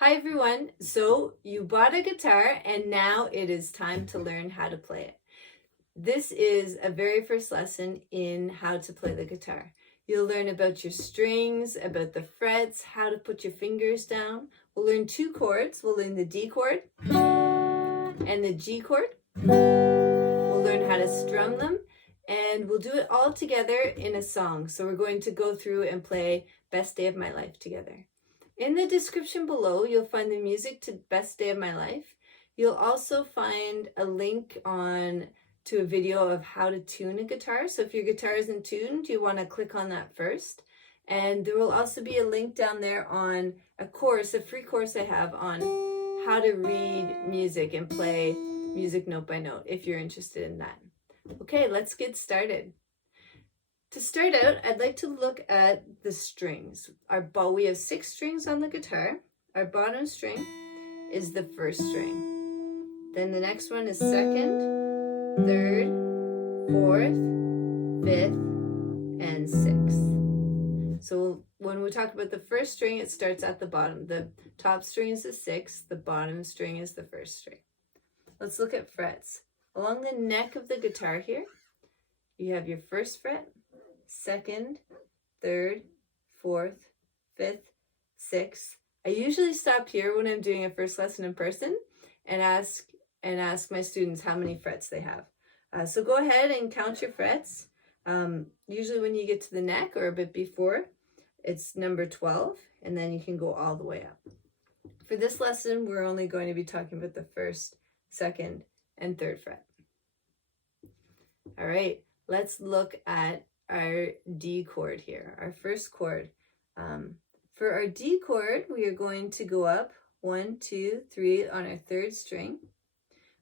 Hi everyone. So you bought a guitar and now it is time to learn how to play it. This is a very first lesson in how to play the guitar. You'll learn about your strings, about the frets, how to put your fingers down. We'll learn two chords. We'll learn the D chord and the G chord. We'll learn how to strum them and we'll do it all together in a song. So we're going to go through and play Best Day of My Life together. In the description below, you'll find the music to Best Day of My Life. You'll also find a link to a video of how to tune a guitar. So if your guitar isn't tuned, you want to click on that first. And there will also be a link down there on a free course I have on how to read music and play music note by note if you're interested in that. Okay, let's get started. To start out, I'd like to look at the strings. We have 6 strings on the guitar. Our bottom string is the first string. Then the next one is second, third, fourth, fifth, and sixth. So when we talk about the first string, it starts at the bottom. The top string is the 6th, the bottom string is the first string. Let's look at frets. Along the neck of the guitar here, you have your first fret, second, third, fourth, fifth, sixth. I usually stop here when I'm doing a first lesson in person and ask my students how many frets they have. So go ahead and count your frets. Usually when you get to the neck or a bit before, it's number 12, and then you can go all the way up. For this lesson, we're only going to be talking about the first, second, and third fret. All right, let's look at our D chord here, our first chord. For our D chord, we are going to go up 1, 2, 3 on our third string.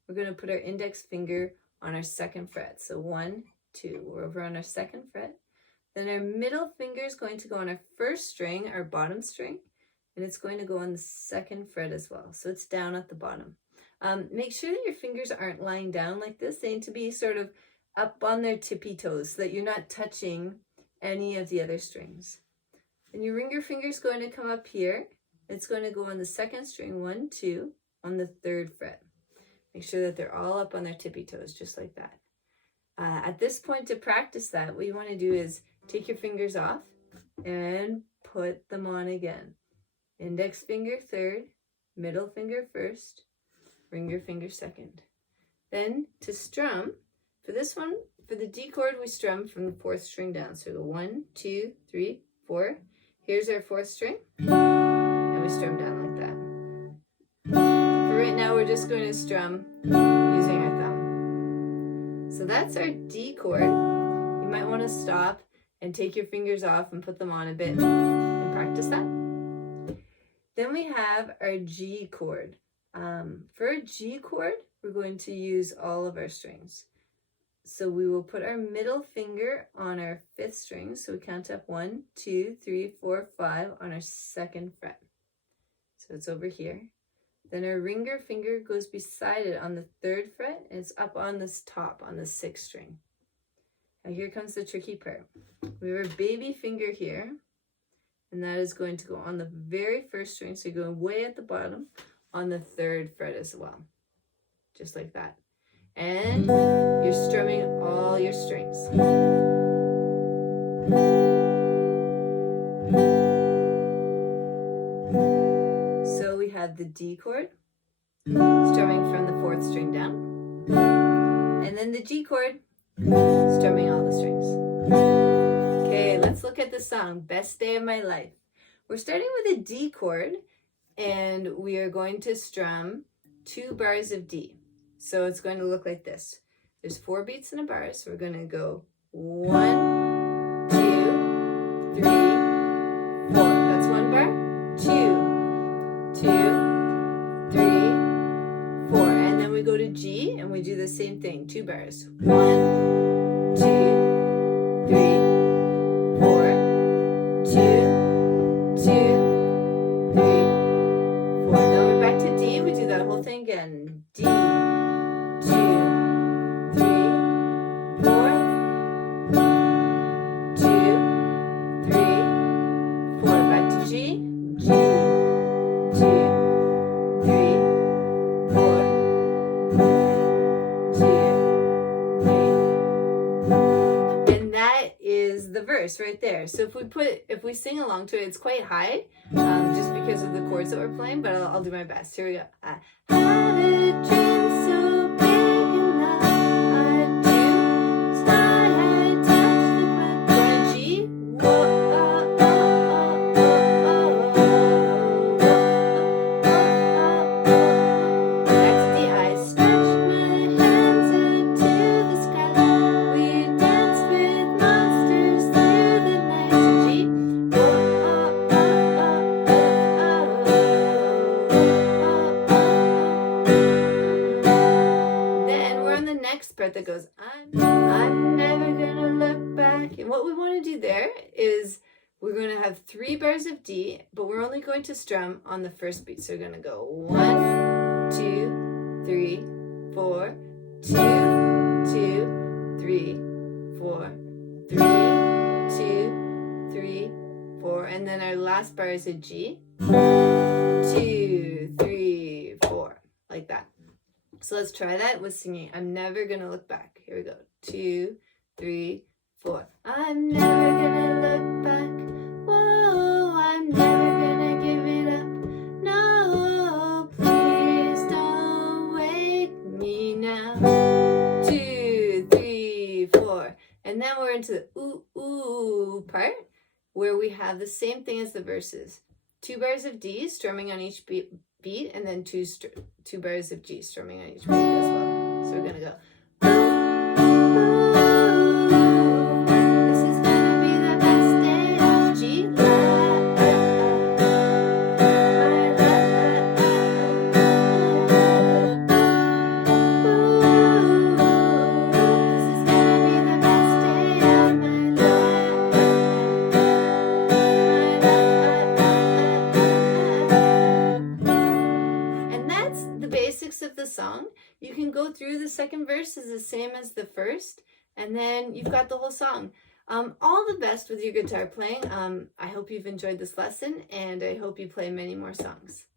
We're going to put our index finger on our second fret. So 1, 2, we're over on our second fret. Then our middle finger is going to go on our first string, our bottom string, and it's going to go on the second fret as well. So it's down at the bottom. Make sure that your fingers aren't lying down like this. They need to be sort of up on their tippy toes so that you're not touching any of the other strings. And your ringer finger is going to come up here. It's going to go on the second string, 1, 2, on the third fret. Make sure that they're all up on their tippy toes, just like that. At this point, to practice that, what you want to do is take your fingers off and put them on again. Index finger third, middle finger first, ringer finger second. Then to strum, for this one, for the D chord, we strum from the 4th string down. So we go 1, 2, 3, 4. Here's our 4th string, and we strum down like that. For right now, we're just going to strum using our thumb. So that's our D chord. You might want to stop and take your fingers off and put them on a bit and practice that. Then we have our G chord. For a G chord, we're going to use all of our strings. So we will put our middle finger on our 5th string. So we count up 1, 2, 3, 4, 5 on our second fret. So it's over here. Then our ringer finger goes beside it on the 3rd fret, and it's up on this top on the 6th string. Now here comes the tricky part. We have our baby finger here, and that is going to go on the very 1st string. So you're going way at the bottom on the 3rd fret as well, just like that. And you're strumming all your strings. So we have the D chord, strumming from the 4th string down. And then the G chord, strumming all the strings. Okay, let's look at the song, Best Day of My Life. We're starting with a D chord, and we are going to strum 2 bars of D. So it's going to look like this. There's 4 beats in a bar, so we're going to go 1, 2, 3, 4. That's 1 bar. 2, 2, 3, 4. And then we go to G, and we do the same thing. 2 bars. 1, 2, 3, 4. 2, 2, 3, 4. Then we're back to D. We do that whole thing again. D. 2, 3, 4. 2, 3, 4. Back to G. G. 2, verse right there. So if we sing along to it, it's quite high, just because of the chords that we're playing, but I'll do my best. Here we go. I had a dream so big and loud, I do. Sky had touched the ground. Go to G. Next D. I stretched my hands out to the sky. We danced with monsters through the night. To G. Then we're on the next part that goes, I'm never gonna look back. And what we want to do there is we're going to have 3 bars of D, but we're only going to strum on the first beat. So we're going to go 1, 2, 3, 4, 2, 2, 3, 4, 3, 2, 3, 4, and then our last bar is a G. 2, 3, 4, like that. So let's try that with singing. I'm never gonna look back. Here we go. 2, 3, 4. I'm never gonna look back. Whoa, I'm never gonna give it up. No, please don't wake me now. 2, 3, 4. And now we're into the ooh, ooh part, where we have the same thing as the verses. 2 bars of D strumming on each beat, and then 2 bars of G strumming on each beat as well. So we're gonna go. This is gonna be the best day of G. This is gonna be the best day of my of the song. You can go through the second verse is the same as the first, and then you've got the whole song. All the best with your guitar playing. I hope you've enjoyed this lesson, and I hope you play many more songs.